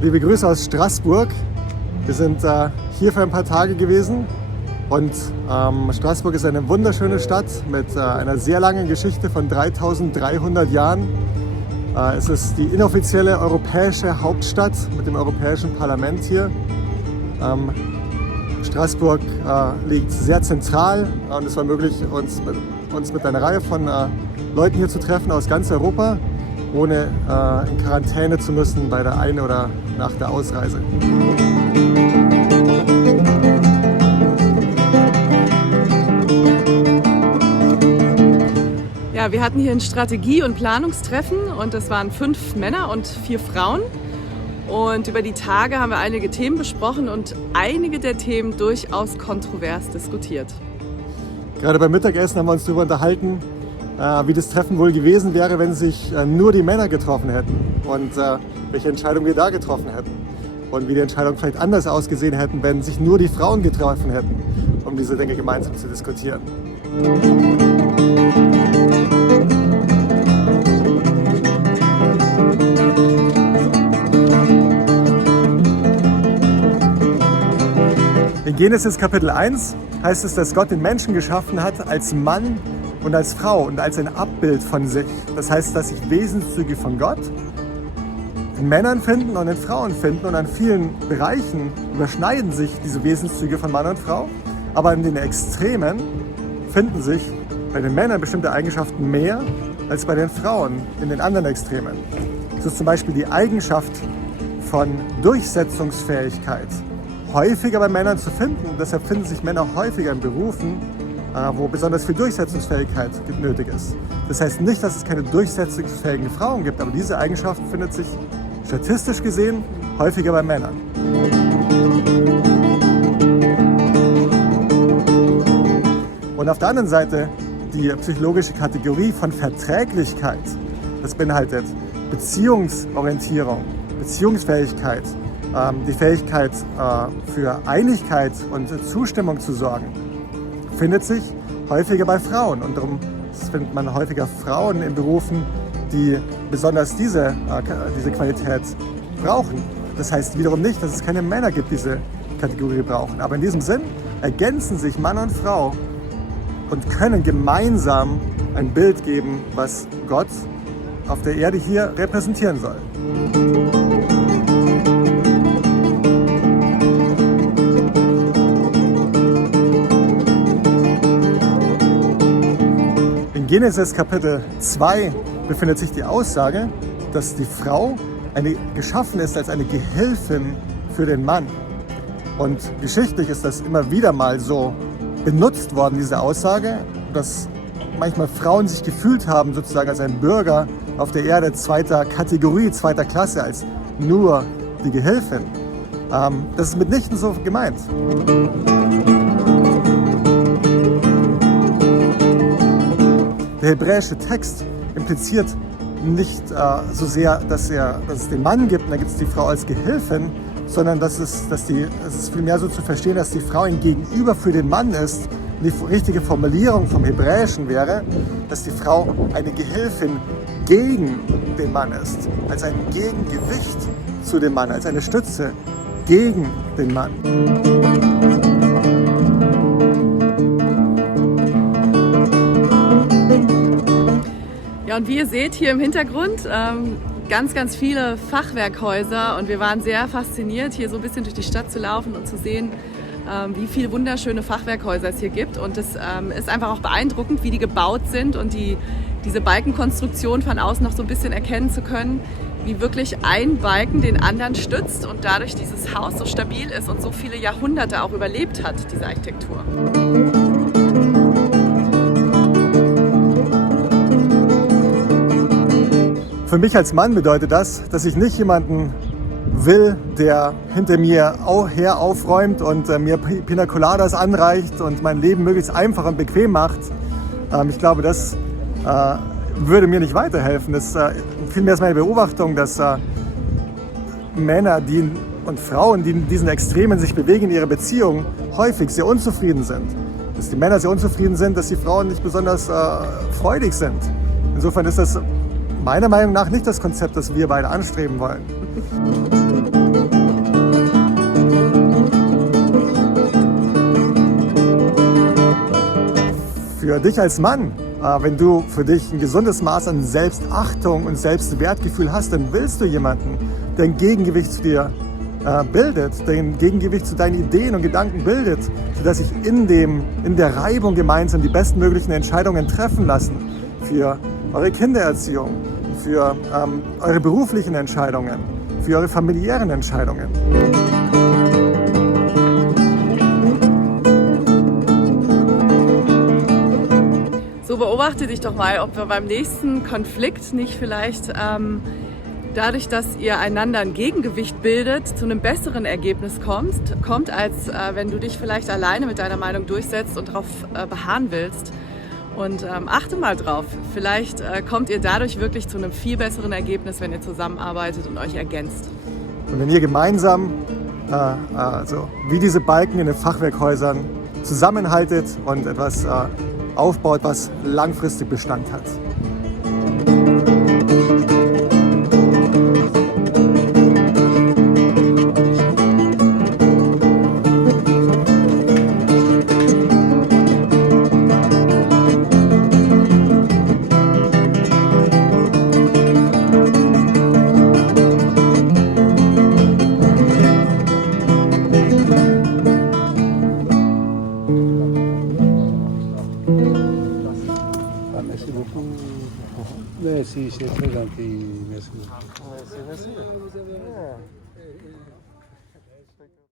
Liebe Grüße aus Straßburg. Wir sind hier für ein paar Tage gewesen und Straßburg ist eine wunderschöne Stadt mit einer sehr langen Geschichte von 3300 Jahren. Es ist die inoffizielle europäische Hauptstadt mit dem Europäischen Parlament hier. Straßburg liegt sehr zentral und es war möglich, uns mit einer Reihe von Leuten hier zu treffen aus ganz Europa, ohne in Quarantäne zu müssen bei der Ein- oder nach der Ausreise. Ja, wir hatten hier ein Strategie- und Planungstreffen und es waren 5 Männer und 4 Frauen. Und über die Tage haben wir einige Themen besprochen und einige der Themen durchaus kontrovers diskutiert. Gerade beim Mittagessen haben wir uns darüber unterhalten, wie das Treffen wohl gewesen wäre, wenn sich nur die Männer getroffen hätten und welche Entscheidung wir da getroffen hätten und wie die Entscheidungen vielleicht anders ausgesehen hätten, wenn sich nur die Frauen getroffen hätten, um diese Dinge gemeinsam zu diskutieren. In Genesis Kapitel 1 heißt es, dass Gott den Menschen geschaffen hat als Mann und als Frau und als ein Abbild von sich. Das heißt, dass sich Wesenszüge von Gott in Männern finden und in Frauen finden und an vielen Bereichen überschneiden sich diese Wesenszüge von Mann und Frau. Aber in den Extremen finden sich bei den Männern bestimmte Eigenschaften mehr als bei den Frauen in den anderen Extremen. So ist zum Beispiel die Eigenschaft von Durchsetzungsfähigkeit häufiger bei Männern zu finden. Deshalb finden sich Männer häufiger in Berufen, wo besonders viel Durchsetzungsfähigkeit nötig ist. Das heißt nicht, dass es keine durchsetzungsfähigen Frauen gibt, aber diese Eigenschaft findet sich statistisch gesehen häufiger bei Männern. Und auf der anderen Seite die psychologische Kategorie von Verträglichkeit. Das beinhaltet Beziehungsorientierung, Beziehungsfähigkeit, die Fähigkeit für Einigkeit und Zustimmung zu sorgen, findet sich häufiger bei Frauen. Und darum findet man häufiger Frauen in Berufen, die besonders diese Qualität brauchen. Das heißt wiederum nicht, dass es keine Männer gibt, die diese Kategorie brauchen. Aber in diesem Sinn ergänzen sich Mann und Frau und können gemeinsam ein Bild geben, was Gott auf der Erde hier repräsentieren soll. In Genesis Kapitel 2 befindet sich die Aussage, dass die Frau geschaffen ist als eine Gehilfin für den Mann. Und geschichtlich ist das immer wieder mal so benutzt worden, diese Aussage, dass manchmal Frauen sich gefühlt haben, sozusagen als ein Bürger auf der Erde zweiter Kategorie, zweiter Klasse, als nur die Gehilfin. Das ist mitnichten so gemeint. Der hebräische Text impliziert nicht so sehr, dass es den Mann gibt und dann gibt es die Frau als Gehilfin, sondern es ist vielmehr so zu verstehen, dass die Frau ein Gegenüber für den Mann ist. Die richtige Formulierung vom Hebräischen wäre, dass die Frau eine Gehilfin gegen den Mann ist, als ein Gegengewicht zu dem Mann, als eine Stütze gegen den Mann. Ja, und wie ihr seht hier im Hintergrund, ganz viele Fachwerkhäuser und wir waren sehr fasziniert, hier so ein bisschen durch die Stadt zu laufen und zu sehen, wie viele wunderschöne Fachwerkhäuser es hier gibt. Und es ist einfach auch beeindruckend, wie die gebaut sind und diese Balkenkonstruktion von außen noch so ein bisschen erkennen zu können, wie wirklich ein Balken den anderen stützt und dadurch dieses Haus so stabil ist und so viele Jahrhunderte auch überlebt hat, diese Architektur. Für mich als Mann bedeutet das, dass ich nicht jemanden will, der hinter mir her aufräumt und mir Pina Coladas anreicht und mein Leben möglichst einfach und bequem macht, Ich glaube, das würde mir nicht weiterhelfen. Vielmehr ist meine Beobachtung, dass Männer und Frauen, die in diesen Extremen sich bewegen in ihrer Beziehung, häufig sehr unzufrieden sind. Dass die Männer sehr unzufrieden sind, dass die Frauen nicht besonders freudig sind. Insofern ist das meiner Meinung nach nicht das Konzept, das wir beide anstreben wollen. Für dich als Mann, wenn du für dich ein gesundes Maß an Selbstachtung und Selbstwertgefühl hast, dann willst du jemanden, der ein Gegengewicht zu dir bildet, der ein Gegengewicht zu deinen Ideen und Gedanken bildet, sodass sich in der Reibung gemeinsam die bestmöglichen Entscheidungen treffen lassen für eure Kindererziehung, für eure beruflichen Entscheidungen, für eure familiären Entscheidungen. So beobachte dich doch mal, ob wir beim nächsten Konflikt nicht vielleicht dadurch, dass ihr einander ein Gegengewicht bildet, zu einem besseren Ergebnis kommt, als wenn du dich vielleicht alleine mit deiner Meinung durchsetzt und darauf beharren willst. Und achte mal drauf, vielleicht kommt ihr dadurch wirklich zu einem viel besseren Ergebnis, wenn ihr zusammenarbeitet und euch ergänzt. Und wenn ihr gemeinsam, also wie diese Balken in den Fachwerkhäusern, zusammenhaltet und etwas aufbaut, was langfristig Bestand hat. Merci beaucoup. Merci, c'est très gentil. Merci. Merci.